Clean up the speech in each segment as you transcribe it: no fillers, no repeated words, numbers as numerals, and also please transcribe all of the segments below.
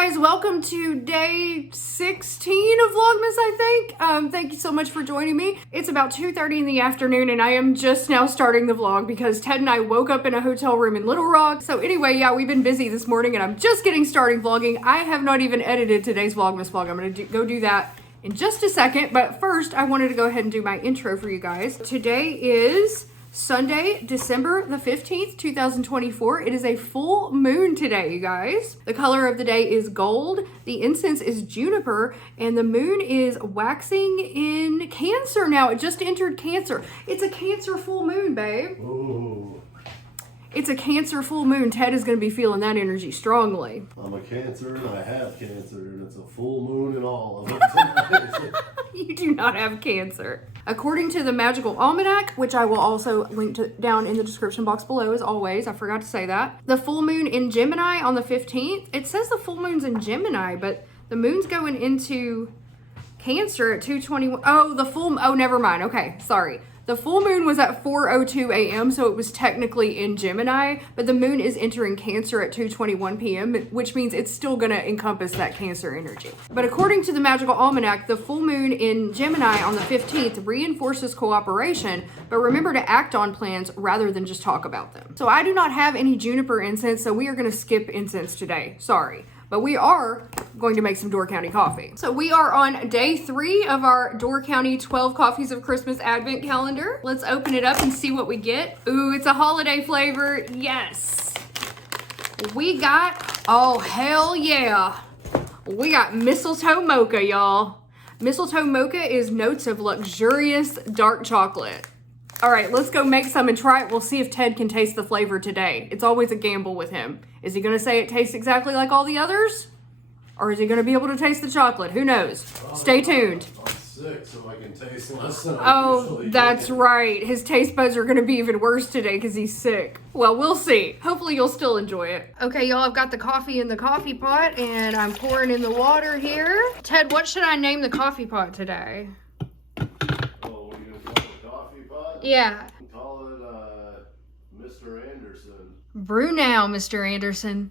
guys, welcome to day 16 of Vlogmas, I think. Thank you so much for joining me. It's about 2:30 in the afternoon and I am just now starting the vlog because Ted and I woke up in a hotel room in Little Rock. So anyway, yeah, we've been busy this morning and I'm just getting started vlogging. I have not even edited today's Vlogmas vlog. I'm gonna go do that in just a second. But first, I wanted to go ahead and do my intro for you guys. Today is Sunday, December the 15th, 2024. It is a full moon today, you guys. The color of the day is gold. The incense is juniper, and the moon is waxing in Cancer now. It just entered Cancer. It's a Cancer full moon, babe. Ooh. It's a Cancer full moon. Ted is going to be feeling that energy strongly. I'm a Cancer and I have Cancer, and it's a full moon and all of it. You do not have Cancer. According to the Magical Almanac, which I will also link down in the description box below as always, I forgot to say that. The full moon in Gemini on the 15th, it says the full moon's in Gemini, but the moon's going into Cancer at 2:21. Oh, never mind. Okay, sorry. The full moon was at 4:02 a.m., so it was technically in Gemini, but the moon is entering Cancer at 2:21 p.m., which means it's still going to encompass that Cancer energy. But according to the Magical Almanac, the full moon in Gemini on the 15th reinforces cooperation, but remember to act on plans rather than just talk about them. So I do not have any juniper incense, so we are going to skip incense today. Sorry. But we are going to make some Door County coffee. So we are on day 3 of our Door County 12 Coffees of Christmas Advent calendar. Let's open it up and see what we get. Ooh, it's a holiday flavor. Yes. We got, oh hell yeah. We got mistletoe mocha, y'all. Mistletoe mocha is notes of luxurious dark chocolate. All right, let's go make some and try it. We'll see if Ted can taste the flavor today. It's always a gamble with him. Is he gonna say it tastes exactly like all the others? Or is he gonna be able to taste the chocolate? Who knows? Stay tuned. I'm sick, so I can taste less than Oh, usually that's can. right. His taste buds are gonna be even worse today because he's sick. Well, we'll see. Hopefully you'll still enjoy it. Okay, y'all, I've got the coffee in the coffee pot and I'm pouring in the water here. Ted, what should I name the coffee pot today? Oh, what are you gonna call the coffee pot? Yeah. Call it Mr. Anderson. Brew now, Mr. Anderson.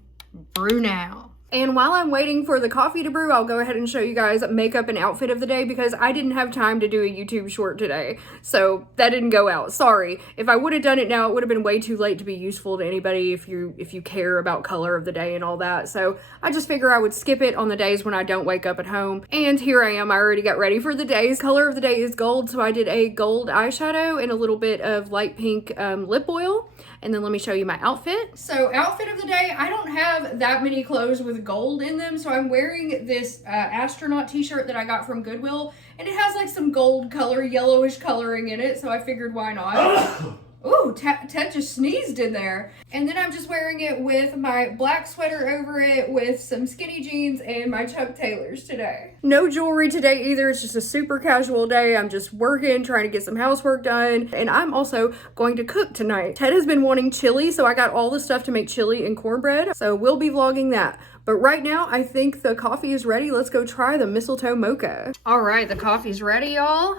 Brew now. And while I'm waiting for the coffee to brew, I'll go ahead and show you guys makeup and outfit of the day because I didn't have time to do a YouTube short today. So that didn't go out. Sorry. If I would have done it now, it would have been way too late to be useful to anybody if you care about color of the day and all that. So I just figure I would skip it on the days when I don't wake up at home. And here I am. I already got ready for the days. Color of the day is gold. So I did a gold eyeshadow and a little bit of light pink lip oil. And then let me show you my outfit. So outfit of the day, I don't have that many clothes with gold in them. So I'm wearing this astronaut t-shirt that I got from Goodwill. And it has like some gold color, yellowish coloring in it. So I figured why not? Ooh, Ted just sneezed in there. And then I'm just wearing it with my black sweater over it with some skinny jeans and my Chuck Taylors today. No jewelry today either. It's just a super casual day. I'm just working, trying to get some housework done. And I'm also going to cook tonight. Ted has been wanting chili, so I got all the stuff to make chili and cornbread. So we'll be vlogging that. But right now, I think the coffee is ready. Let's go try the mistletoe mocha. All right, the coffee's ready, y'all.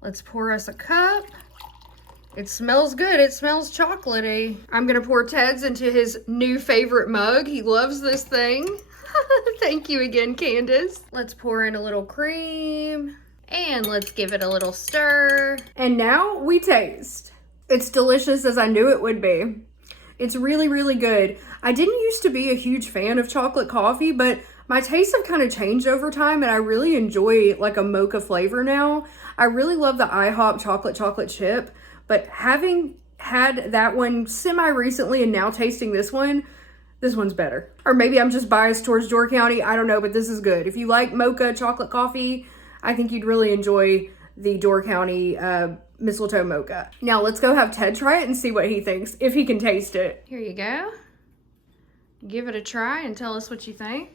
Let's pour us a cup. It smells good. It smells chocolatey. I'm gonna pour Ted's into his new favorite mug. He loves this thing. Thank you again, Candace. Let's pour in a little cream and let's give it a little stir. And now we taste. It's delicious as I knew it would be. It's really, really good. I didn't used to be a huge fan of chocolate coffee, but my tastes have kind of changed over time and I really enjoy like a mocha flavor now. I really love the IHOP chocolate chip. But having had that one semi-recently and now tasting this one's better. Or maybe I'm just biased towards Door County. I don't know, but this is good. If you like mocha chocolate coffee, I think you'd really enjoy the Door County mistletoe mocha. Now let's go have Ted try it and see what he thinks, if he can taste it. Here you go. Give it a try and tell us what you think.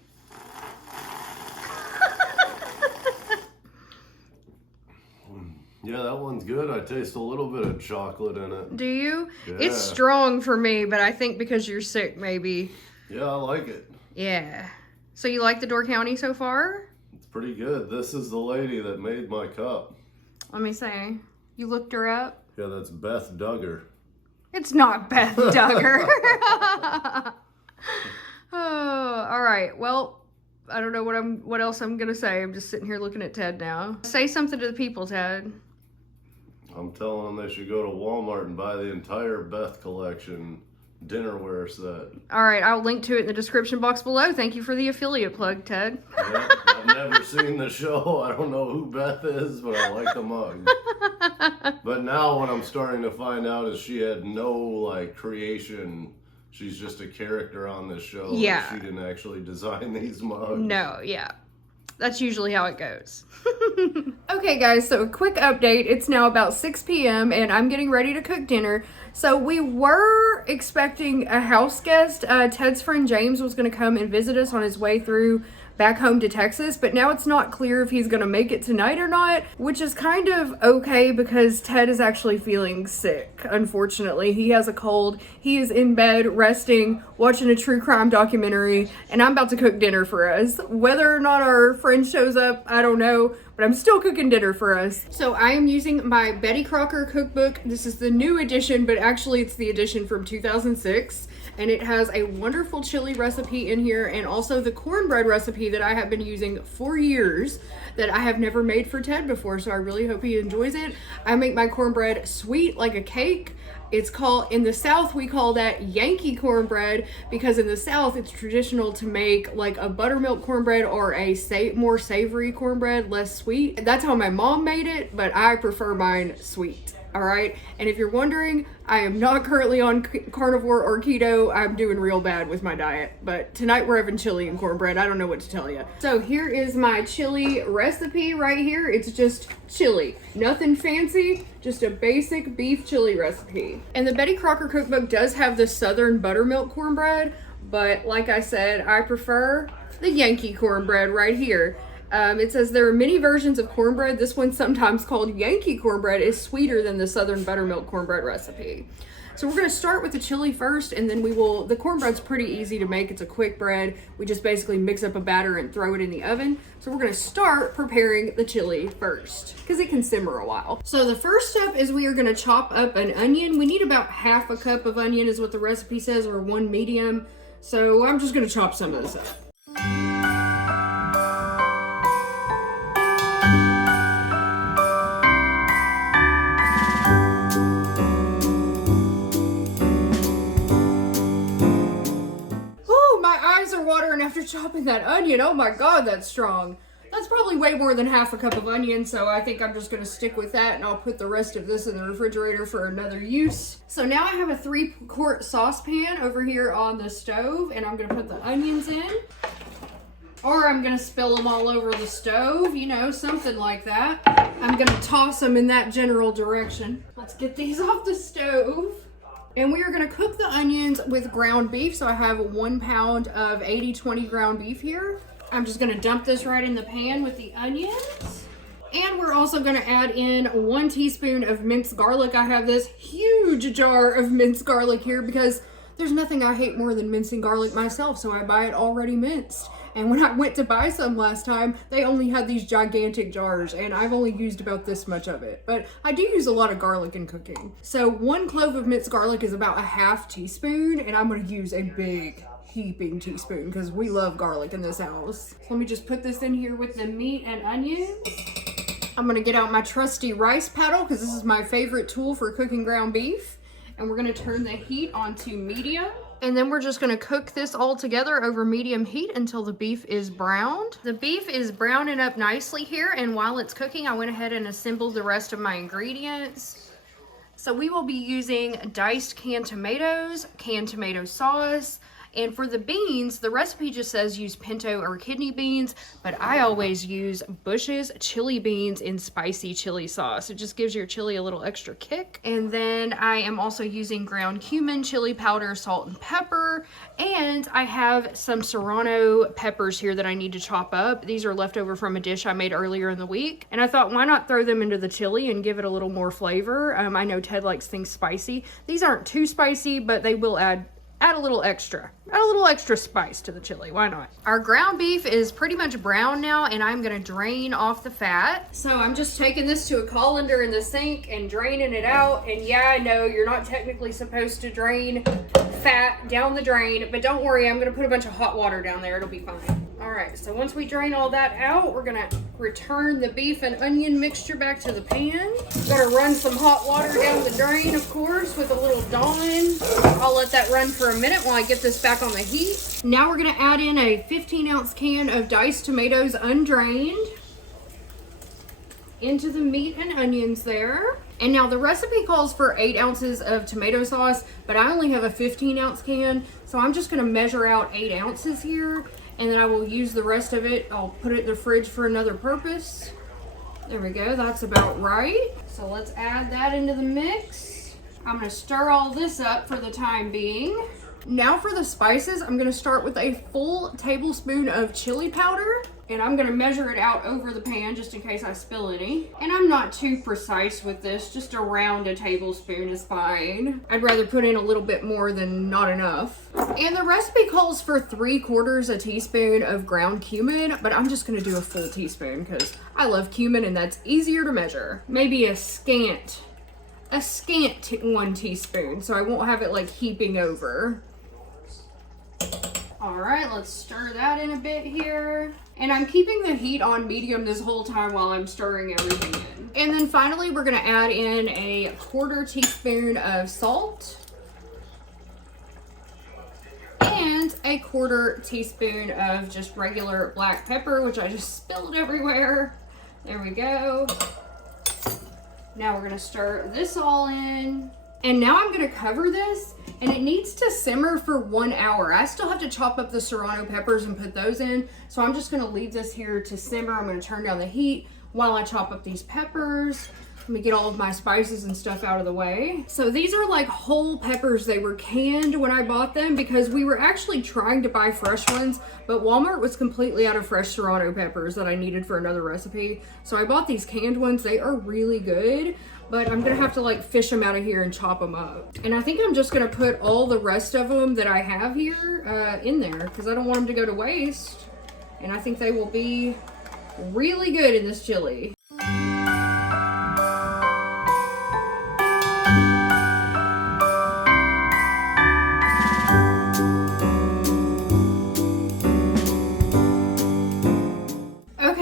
Yeah, that one's good. I taste a little bit of chocolate in it. Do you? Yeah. It's strong for me, but I think because you're sick, maybe. Yeah, I like it. Yeah. So you like the Door County so far? It's pretty good. This is the lady that made my cup. Let me see. You looked her up? Yeah, that's Beth Duggar. It's not Beth Duggar. Oh, all right. Well, I don't know what else I'm gonna say. I'm just sitting here looking at Ted now. Say something to the people, Ted. I'm telling them they should go to Walmart and buy the entire Beth collection dinnerware set. All right, I'll link to it in the description box below. Thank you for the affiliate plug, Ted. Yeah, I've never seen the show. I don't know who Beth is, but I like the mug. But now what I'm starting to find out is she had no like creation. She's just a character on this show. Yeah. Like, she didn't actually design these mugs. No, yeah. That's usually how it goes. Okay, guys, so a quick update. It's now about 6 p.m. and I'm getting ready to cook dinner. So we were expecting a house guest. Ted's friend James was going to come and visit us on his way through back home to Texas, but now it's not clear if he's going to make it tonight or not, which is kind of okay because Ted is actually feeling sick, unfortunately. He has a cold. He is in bed, resting, watching a true crime documentary, and I'm about to cook dinner for us. Whether or not our friend shows up, I don't know, but I'm still cooking dinner for us. So I am using my Betty Crocker cookbook. This is the new edition, but actually it's the edition from 2006. And it has a wonderful chili recipe in here and also the cornbread recipe that I have been using for years that I have never made for Ted before. So I really hope he enjoys it. I make my cornbread sweet like a cake. It's called, in the South, we call that Yankee cornbread because in the South, it's traditional to make like a buttermilk cornbread or a more savory cornbread, less sweet. That's how my mom made it, but I prefer mine sweet. All right, and if you're wondering, I am not currently on carnivore or keto. I'm doing real bad with my diet, but tonight we're having chili and cornbread. I don't know what to tell you. So here is my chili recipe right here. It's just chili, nothing fancy, just a basic beef chili recipe. And the Betty Crocker cookbook does have the Southern buttermilk cornbread, but like I said, I prefer the Yankee cornbread right here. It says there are many versions of cornbread. This one, sometimes called Yankee cornbread, is sweeter than the Southern buttermilk cornbread recipe. So we're going to start with the chili first, and then the cornbread's pretty easy to make. It's a quick bread. We just basically mix up a batter and throw it in the oven. So we're going to start preparing the chili first, because it can simmer a while. So the first step is we are going to chop up an onion. We need about half a cup of onion is what the recipe says, or one medium. So I'm just going to chop some of this up. Watering after chopping that onion. Oh my god, that's strong. That's probably way more than half a cup of onion, so I think I'm just going to stick with that, and I'll put the rest of this in the refrigerator for another use. So now I have a 3-quart saucepan over here on the stove, and I'm going to put the onions in. Or I'm going to spill them all over the stove, you know, something like that. I'm going to toss them in that general direction. Let's get these off the stove. And we are going to cook the onions with ground beef. So I have 1 pound of 80/20 ground beef here. I'm just going to dump this right in the pan with the onions. And we're also going to add in 1 teaspoon of minced garlic. I have this huge jar of minced garlic here because there's nothing I hate more than mincing garlic myself. So I buy it already minced. And when I went to buy some last time, they only had these gigantic jars, and I've only used about this much of it. But I do use a lot of garlic in cooking. So 1 clove of minced garlic is about a ½ teaspoon, and I'm going to use a big heaping teaspoon because we love garlic in this house. So let me just put this in here with the meat and onions. I'm going to get out my trusty rice paddle because this is my favorite tool for cooking ground beef. And we're going to turn the heat on to medium. And then we're just going to cook this all together over medium heat until the beef is browned. The beef is browning up nicely here, and while it's cooking, I went ahead and assembled the rest of my ingredients. So we will be using diced canned tomatoes, canned tomato sauce, and for the beans, the recipe just says use pinto or kidney beans, but I always use Bush's chili beans in spicy chili sauce. It just gives your chili a little extra kick. And then I am also using ground cumin, chili powder, salt, and pepper. And I have some serrano peppers here that I need to chop up. These are left over from a dish I made earlier in the week. And I thought, why not throw them into the chili and give it a little more flavor? I know Ted likes things spicy. These aren't too spicy, but they will add a little extra spice to the chili. Why not? Our ground beef is pretty much brown now, and I'm gonna drain off the fat. So I'm just taking this to a colander in the sink and draining it out. And yeah, I know you're not technically supposed to drain fat down the drain, but don't worry, I'm gonna put a bunch of hot water down there. It'll be fine. All right, so once we drain all that out, we're gonna return the beef and onion mixture back to the pan. Gotta run some hot water down the drain, of course, with a little Dawn. I'll let that run for a minute while I get this back on the heat. Now we're gonna add in a 15-ounce can of diced tomatoes undrained into the meat and onions there. And now the recipe calls for 8 ounces of tomato sauce, but I only have a 15-ounce can, so I'm just gonna measure out 8 ounces here, and then I will use the rest of it. I'll put it in the fridge for another purpose. There we go, that's about right. So let's add that into the mix. I'm gonna stir all this up for the time being. Now for the spices, I'm gonna start with a full tablespoon of chili powder, and I'm gonna measure it out over the pan just in case I spill any. And I'm not too precise with this, just around a tablespoon is fine. I'd rather put in a little bit more than not enough. And the recipe calls for 3/4 a teaspoon of ground cumin, but I'm just gonna do a full teaspoon because I love cumin and that's easier to measure. Maybe a scant 1 teaspoon, so I won't have it like heaping over. All right, let's stir that in a bit here. And I'm keeping the heat on medium this whole time while I'm stirring everything in. And then finally, we're gonna add in a 1/4 teaspoon of salt and a 1/4 teaspoon of just regular black pepper, which I just spilled everywhere. There we go. Now we're gonna stir this all in. And now I'm gonna cover this, and it needs to simmer for 1 hour. I still have to chop up the serrano peppers and put those in, so I'm just gonna leave this here to simmer. I'm gonna turn down the heat while I chop up these peppers. Let me get all of my spices and stuff out of the way. So these are like whole peppers. They were canned when I bought them because we were actually trying to buy fresh ones, but Walmart was completely out of fresh serrano peppers that I needed for another recipe. So I bought these canned ones. They are really good, but I'm gonna have to like fish them out of here and chop them up. And I think I'm just gonna put all the rest of them that I have here in there because I don't want them to go to waste. And I think they will be really good in this chili.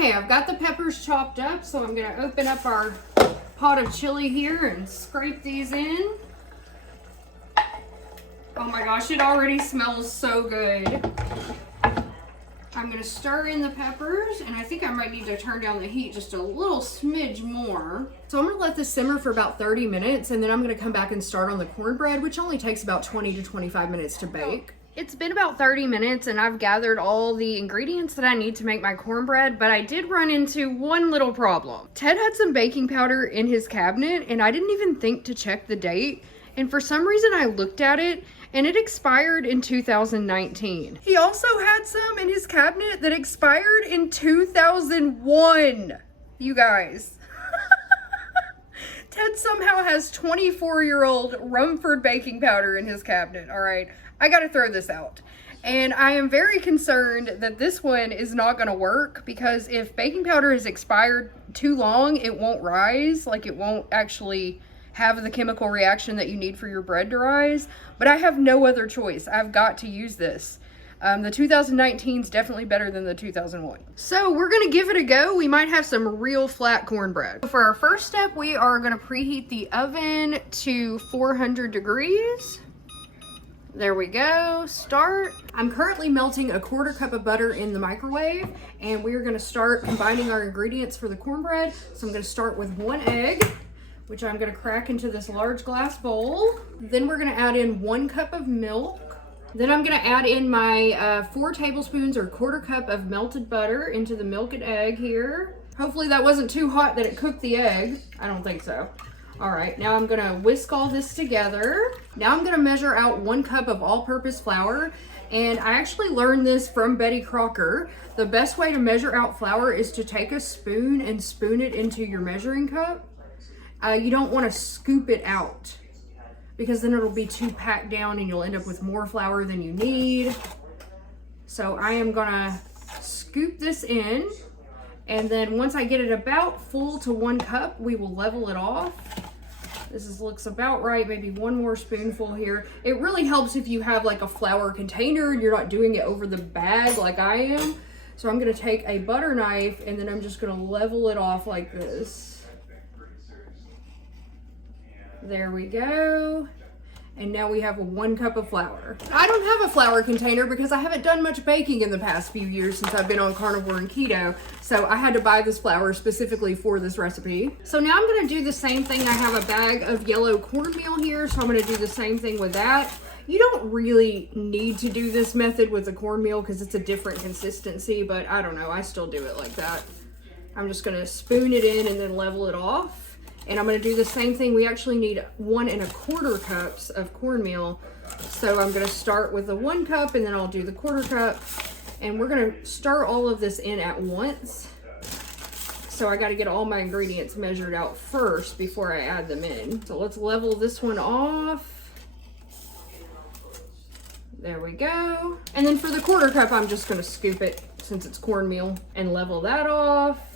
I've got the peppers chopped up, so I'm gonna open up our pot of chili here and scrape these in. Oh my gosh, it already smells so good. I'm gonna stir in the peppers, and I think I might need to turn down the heat just a little smidge more. So I'm gonna let this simmer for about 30 minutes, and then I'm gonna come back and start on the cornbread, which only takes about 20 to 25 minutes to bake. It's been about 30 minutes and I've gathered all the ingredients that I need to make my cornbread, but I did run into one little problem. Ted had some baking powder in his cabinet and I didn't even think to check the date. And for some reason I looked at it and it expired in 2019. He also had some in his cabinet that expired in 2001, you guys. Ted somehow has 24-year-old Rumford baking powder in his cabinet, all right? I gotta throw this out. And I am very concerned that this one is not gonna work because if baking powder is expired too long, it won't rise. Like it won't actually have the chemical reaction that you need for your bread to rise. But I have no other choice. I've got to use this. The 2019 is definitely better than the 2001. So we're gonna give it a go. We might have some real flat cornbread. For our first step, we are gonna preheat the oven to 400 degrees. There we go, start. I'm currently melting a 1/4 cup of butter in the microwave, and we are gonna start combining our ingredients for the cornbread. So I'm gonna start with 1 egg, which I'm gonna crack into this large glass bowl. Then we're gonna add in 1 cup of milk. Then I'm gonna add in my 4 tablespoons or 1/4 cup of melted butter into the milk and egg here. Hopefully that wasn't too hot that it cooked the egg. I don't think so. All right, now I'm gonna whisk all this together. Now I'm gonna measure out 1 cup of all-purpose flour. And I actually learned this from Betty Crocker. The best way to measure out flour is to take a spoon and spoon it into your measuring cup. You don't wanna scoop it out because then it'll be too packed down and you'll end up with more flour than you need. So I am gonna scoop this in. And then once I get it about full to 1 cup, we will level it off. Looks about right. Maybe one more spoonful here. It really helps if you have like a flour container and you're not doing it over the bag like I am. So I'm gonna take a butter knife and then I'm just gonna level it off like this. There we go. And now we have 1 cup of flour. I don't have a flour container because I haven't done much baking in the past few years since I've been on carnivore and keto. So I had to buy this flour specifically for this recipe. So now I'm gonna do the same thing. I have a bag of yellow cornmeal here, so I'm gonna do the same thing with that. You don't really need to do this method with the cornmeal because it's a different consistency, but I don't know, I still do it like that. I'm just gonna spoon it in and then level it off. And I'm going to do the same thing. We actually need 1 1/4 cups of cornmeal. So I'm going to start with the 1 cup and then I'll do the 1/4 cup. And we're going to stir all of this in at once. So I got to get all my ingredients measured out first before I add them in. So let's level this one off. There we go. And then for the 1/4 cup, I'm just going to scoop it since it's cornmeal and level that off.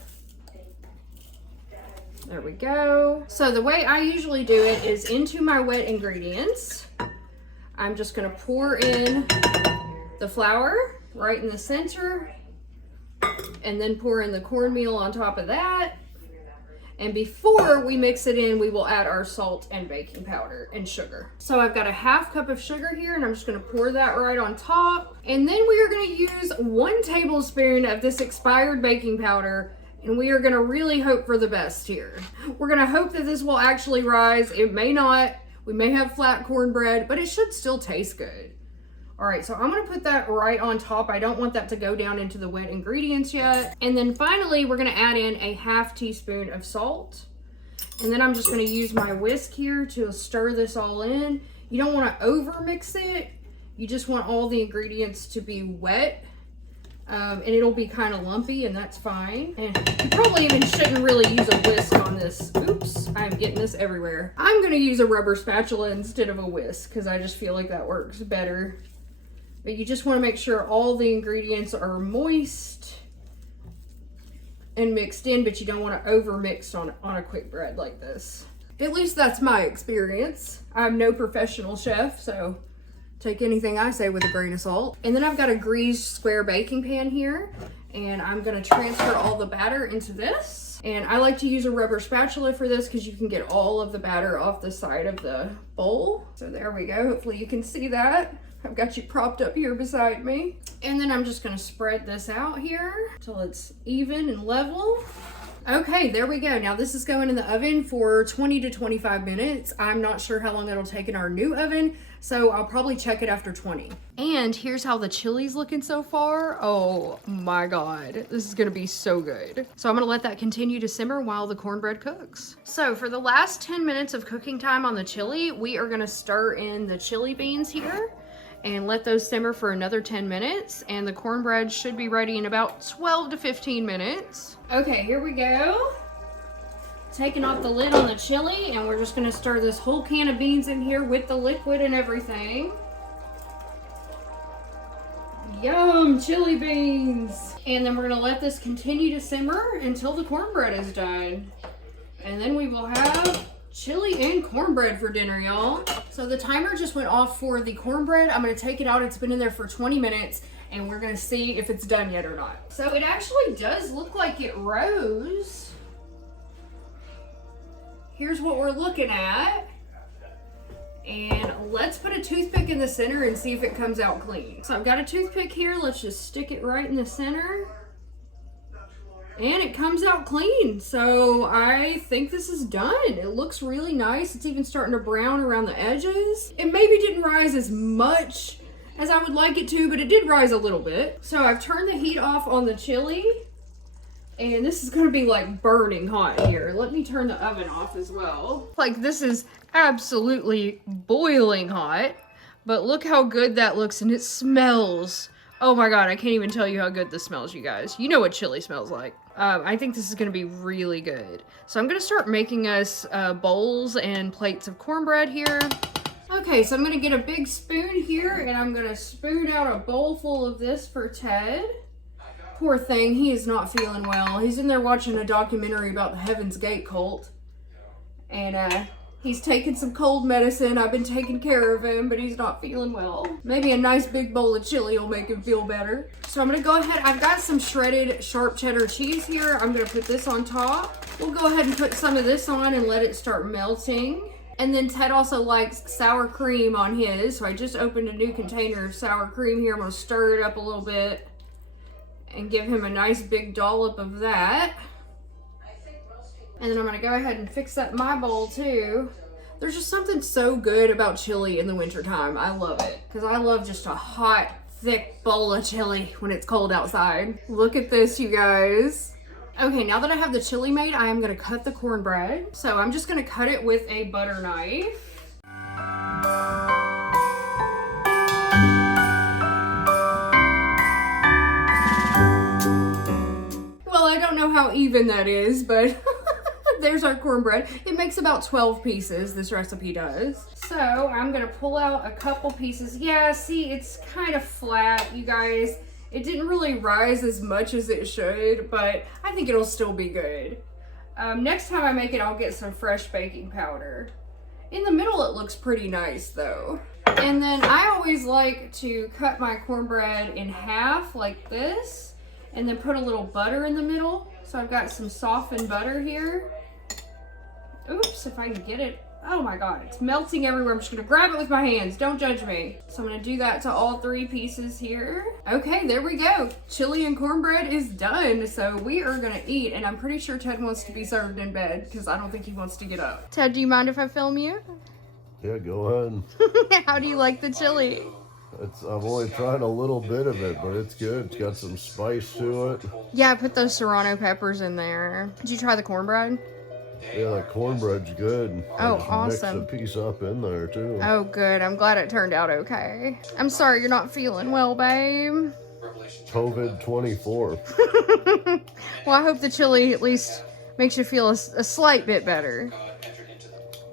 There we go. So the way I usually do it is into my wet ingredients. I'm just gonna pour in the flour right in the center and then pour in the cornmeal on top of that. And before we mix it in, we will add our salt and baking powder and sugar. So I've got a 1/2 cup of sugar here and I'm just gonna pour that right on top. And then we are gonna use 1 tablespoon of this expired baking powder. And we are gonna really hope for the best here. We're gonna hope that this will actually rise. It may not. We may have flat cornbread, but it should still taste good. All right, so I'm gonna put that right on top. I don't want that to go down into the wet ingredients yet. And then finally, we're gonna add in a 1/2 teaspoon of salt. And then I'm just gonna use my whisk here to stir this all in. You don't wanna over mix it. You just want all the ingredients to be wet. And it'll be kind of lumpy and that's fine. And you probably even shouldn't really use a whisk on this. Oops, I'm getting this everywhere. I'm gonna use a rubber spatula instead of a whisk because I just feel like that works better. But you just wanna make sure all the ingredients are moist and mixed in, but you don't wanna over mix on a quick bread like this. At least that's my experience. I'm no professional chef, so take anything I say with a grain of salt. And then I've got a greased square baking pan here and I'm gonna transfer all the batter into this. And I like to use a rubber spatula for this because you can get all of the batter off the side of the bowl. So there we go, hopefully you can see that. I've got you propped up here beside me. And then I'm just gonna spread this out here till it's even and level. Okay, there we go. Now this is going in the oven for 20 to 25 minutes. I'm not sure how long it'll take in our new oven, so I'll probably check it after 20. And here's how the chili's looking so far. Oh my God, this is gonna be so good. So I'm gonna let that continue to simmer while the cornbread cooks. So for the last 10 minutes of cooking time on the chili, we are gonna stir in the chili beans here and let those simmer for another 10 minutes. And the cornbread should be ready in about 12 to 15 minutes. Okay, here we go. Taking off the lid on the chili, and we're just gonna stir this whole can of beans in here with the liquid and everything. Yum, chili beans. And then we're gonna let this continue to simmer until the cornbread is done. And then we will have chili and cornbread for dinner, y'all. So the timer just went off for the cornbread. I'm gonna take it out. It's been in there for 20 minutes and we're gonna see if it's done yet or not. So it actually does look like it rose. Here's what we're looking at. And let's put a toothpick in the center and see if it comes out clean. So I've got a toothpick here. Let's just stick it right in the center. And it comes out clean. So I think this is done. It looks really nice. It's even starting to brown around the edges. It maybe didn't rise as much as I would like it to, but it did rise a little bit. So I've turned the heat off on the chili. And this is gonna be like burning hot here. Let me turn the oven off as well. Like this is absolutely boiling hot, but look how good that looks and it smells. Oh my God, I can't even tell you how good this smells, you guys. You know what chili smells like. I think this is gonna be really good. So I'm gonna start making us bowls and plates of cornbread here. Okay, so I'm gonna get a big spoon here and I'm gonna spoon out a bowl full of this for Ted. Poor thing, he is not feeling well. He's in there watching a documentary about the Heaven's Gate cult. And He's taking some cold medicine. I've been taking care of him, but he's not feeling well. Maybe a nice big bowl of chili will make him feel better. So I'm gonna go ahead. I've got some shredded sharp cheddar cheese here. I'm gonna put this on top. We'll go ahead and put some of this on and let it start melting. And then Ted also likes sour cream on his. So I just opened a new container of sour cream here. I'm gonna stir it up a little bit and give him a nice big dollop of that. And then I'm gonna go ahead and fix up my bowl too. There's just something so good about chili in the wintertime. I love it. Because I love just a hot, thick bowl of chili when it's cold outside. Look at this, you guys. Okay, now that I have the chili made, I am gonna cut the cornbread. So I'm just gonna cut it with a butter knife. Well, I don't know how even that is, but there's our cornbread. It makes about 12 pieces, this recipe does. So I'm gonna pull out a couple pieces. Yeah, see, it's kind of flat, you guys. It didn't really rise as much as it should, but I think it'll still be good. Next time I make it, I'll get some fresh baking powder. In the middle, it looks pretty nice though. And then I always like to cut my cornbread in half like this, and then put a little butter in the middle. So I've got some softened butter here. Oops, if I can get it. Oh my God, it's melting everywhere. I'm just gonna grab it with my hands. Don't judge me. So I'm gonna do that to all 3 pieces here. Okay, there we go. Chili and cornbread is done. So we are gonna eat, and I'm pretty sure Ted wants to be served in bed because I don't think he wants to get up. Ted, do you mind if I film you? Yeah, go ahead. How do you like the chili? I've only tried a little bit of it, but it's good. It's got some spice to it. Yeah, I put those serrano peppers in there. Did you try the cornbread? Yeah, the cornbread's good. Oh, I just awesome. mixed a piece up in there, too. Oh, good. I'm glad it turned out okay. I'm sorry you're not feeling well, babe. COVID-24. Well, I hope the chili at least makes you feel a slight bit better.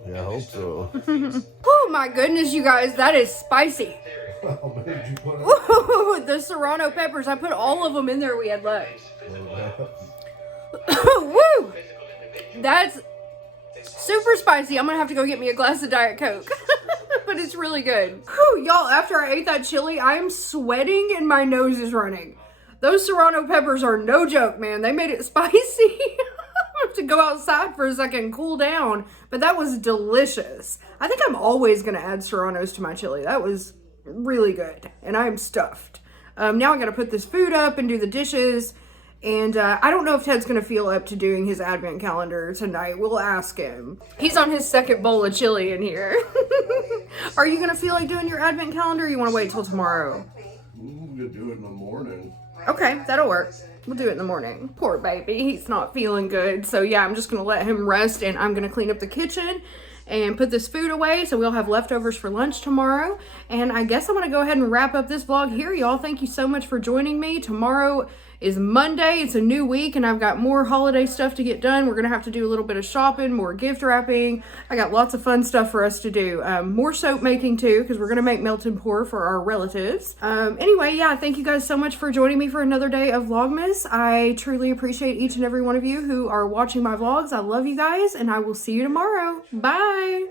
Yeah, I hope so. Oh, my goodness, you guys. That is spicy. How many did you put in? Ooh, the serrano peppers. I put all of them in there we had left. Woo! That's super spicy. I'm gonna have to go get me a glass of Diet Coke. But it's really good. Whew, y'all, after I ate that chili, I am sweating and my nose is running. Those serrano peppers are no joke, man. They made it spicy. I have to go outside for a second and cool down. But that was delicious. I think I'm always gonna add serranos to my chili. That was really good. And I'm stuffed. Now I gotta put this food up and do the dishes. And I don't know if Ted's going to feel up to doing his advent calendar tonight. We'll ask him. He's on his second bowl of chili in here. Are you going to feel like doing your advent calendar, or you want to wait till tomorrow? We'll do it in the morning. Okay, that'll work. We'll do it in the morning. Poor baby. He's not feeling good. So yeah, I'm just going to let him rest, and I'm going to clean up the kitchen and put this food away so we'll have leftovers for lunch tomorrow. And I guess I'm going to go ahead and wrap up this vlog here, y'all. Thank you so much for joining me. Tomorrow is Monday. It's a new week and I've got more holiday stuff to get done. We're gonna have to do a little bit of shopping, more gift wrapping. I got lots of fun stuff for us to do. More soap making too, because we're gonna make melt and pour for our relatives. Anyway, yeah, thank you guys so much for joining me for another day of Vlogmas. I truly appreciate each and every one of you who are watching my vlogs. I love you guys, and I will see you tomorrow. Bye.